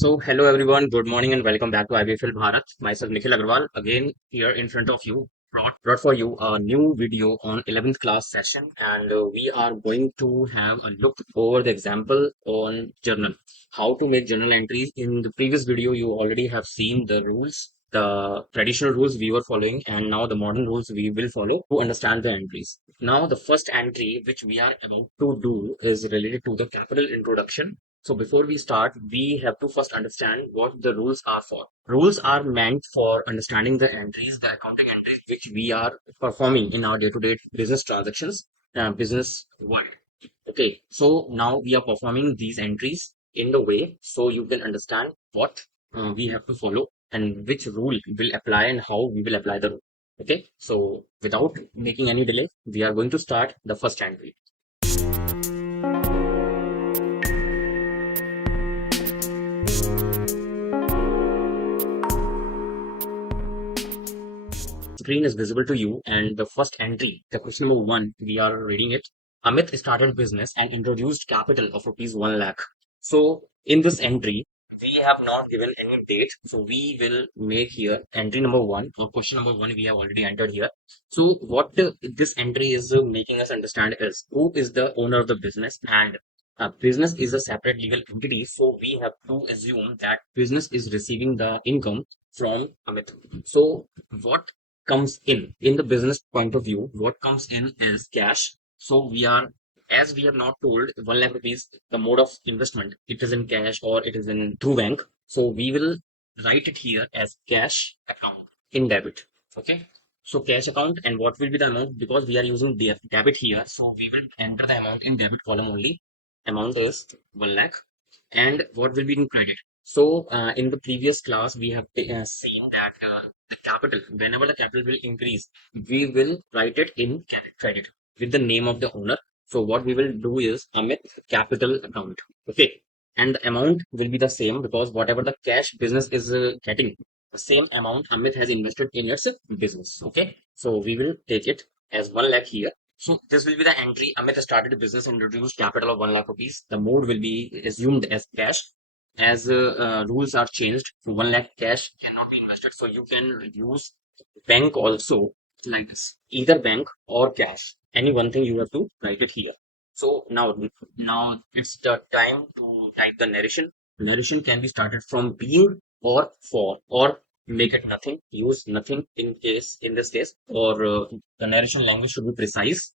Hello everyone, good morning and welcome back to IBFL Bharat. Myself Nikhil Agarwal again here in front of you. Brought for you a new video on 11th class session, and we are going to have a look over the example on journal. How to make journal entries. In the previous video, you already have seen the rules, the traditional rules we were following, and now the modern rules we will follow to understand the entries. Now, the first entry which we are about to do is related to the capital introduction. So before we start, we have to first understand what the rules are for. Rules are meant for understanding the entries, the accounting entries which we are performing in our day-to-day business transactions, business world. Okay, so now we are performing these entries in the way so you can understand what we have to follow and which rule will apply and how we will apply the rule. Okay, so without making any delay, we are going to start the first entry. Screen is visible to you, and the first entry, the question number one, we are reading it. Amit started business and introduced capital of rupees 1 lakh. So in this entry, we have not given any date. So we will make here entry number one or question number one we have already entered here. So what this entry is making us understand is who is the owner of the business, and business is a separate legal entity. So we have to assume that business is receiving the income from Amit. So what comes in the business point of view, what comes in is cash. So we are, as we have not told 1 lakh rupees, the mode of investment, it is in cash or it is in through bank. So we will write it here as cash account in debit. Okay. So cash account, and what will be the amount, because we are using debit here. So we will enter the amount in debit column only. Amount is 1 lakh, and what will be in credit. So in the previous class, we have seen that the capital, whenever the capital will increase, we will write it in credit with the name of the owner. So what we will do is Amit capital account. Okay. And the amount will be the same because whatever the cash business is getting, the same amount Amit has invested in its business. Okay. So we will take it as 1 lakh here. So this will be the entry. Amit started a business and introduced capital of 1 lakh rupees. The mode will be assumed as cash. As rules are changed, so 1 lakh cash cannot be invested. So you can use bank also, like this, either bank or cash. Any one thing you have to write it here. So now it's the time to type the narration. Narration can be started from being or for, or make it nothing. Use nothing in this case, or the narration language should be precise.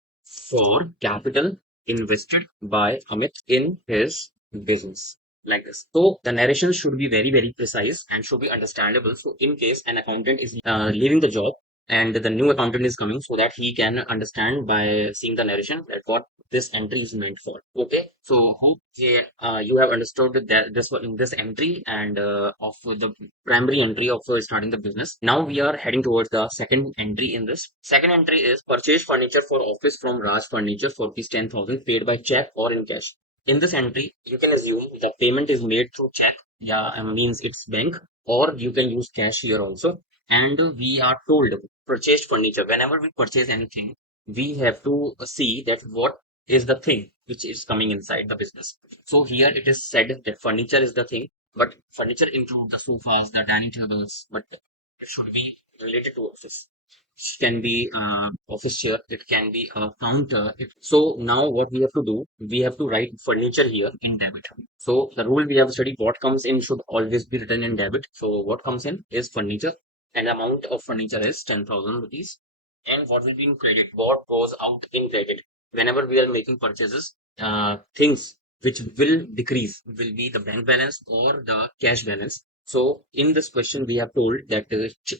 For capital invested by Amit in his business, like this. So the narration should be very precise and should be understandable. So in case an accountant is leaving the job and the new accountant is coming, so that he can understand by seeing the narration that what this entry is meant for. Okay, so hope you have understood that this entry and of the primary entry of starting the business. Now we are heading towards the second entry in this. Second entry is purchase furniture for office from Raj Furniture for rupees 10,000 paid by check or in cash. In this entry, you can assume the payment is made through check, yeah, means it's bank, or you can use cash here also. And we are told purchased furniture. Whenever we purchase anything, we have to see that what is the thing which is coming inside the business. So here it is said that furniture is the thing, but furniture include the sofas, the dining tables, but it should be related to office. It can be office chair, it can be a counter. So now what we have to do, we have to write furniture here in debit. So the rule we have studied, what comes in should always be written in debit. So what comes in is furniture, and amount of furniture is 10,000 rupees. And what will be in credit? What goes out in credit? Whenever we are making purchases, things which will decrease will be the bank balance or the cash balance. So in this question, we have told that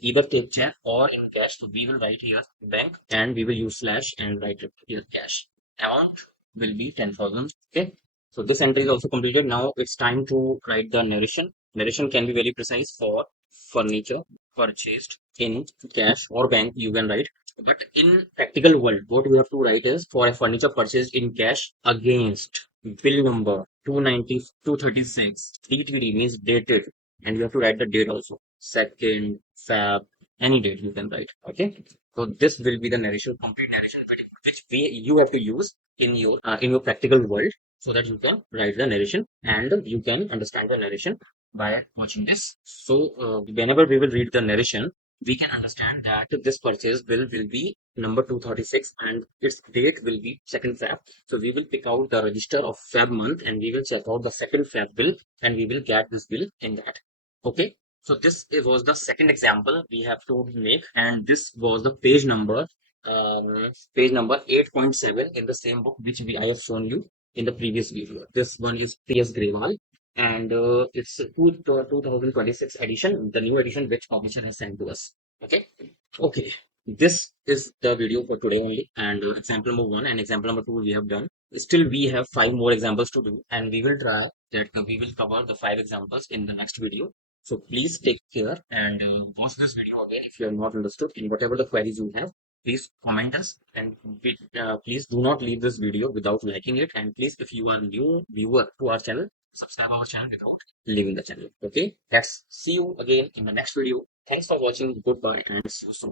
either take check or in cash. So we will write here bank and we will use slash and write it here cash. Amount will be 10,000. Okay. So this entry is also completed. Now it's time to write the narration. Narration can be very precise for furniture purchased in cash or bank. You can write. But in practical world, what we have to write is for a furniture purchased in cash against bill number 290, 236, DTD means dated, and you have to write the date also. Second, Feb, any date you can write. Okay. So this will be the narration, complete narration, which you have to use in your practical world, so that you can write the narration and you can understand the narration. by watching this. So, whenever we will read the narration, we can understand that this purchase bill will be number 236 and its date will be 2nd Feb. So, we will pick out the register of Feb month and we will check out the 2nd Feb bill and we will get this bill in that. Okay. So, this was the second example we have to make, and this was the page number 8.7 in the same book which I have shown you in the previous video. This one is P.S. Grewal and it's a 2026 edition, the new edition which publisher has sent to us. Okay. Okay. This is the video for today only, and example number 1 and example number 2 we have done. Still, we have 5 more examples to do, and we will try that we will cover the 5 examples in the next video. So please take care and watch this video again if you have not understood. In whatever the queries you have, please comment us, and please do not leave this video without liking it. And please, if you are new viewer to our channel, subscribe our channel without leaving the channel. Okay, let's see you again in the next video. Thanks for watching. Goodbye and see you soon.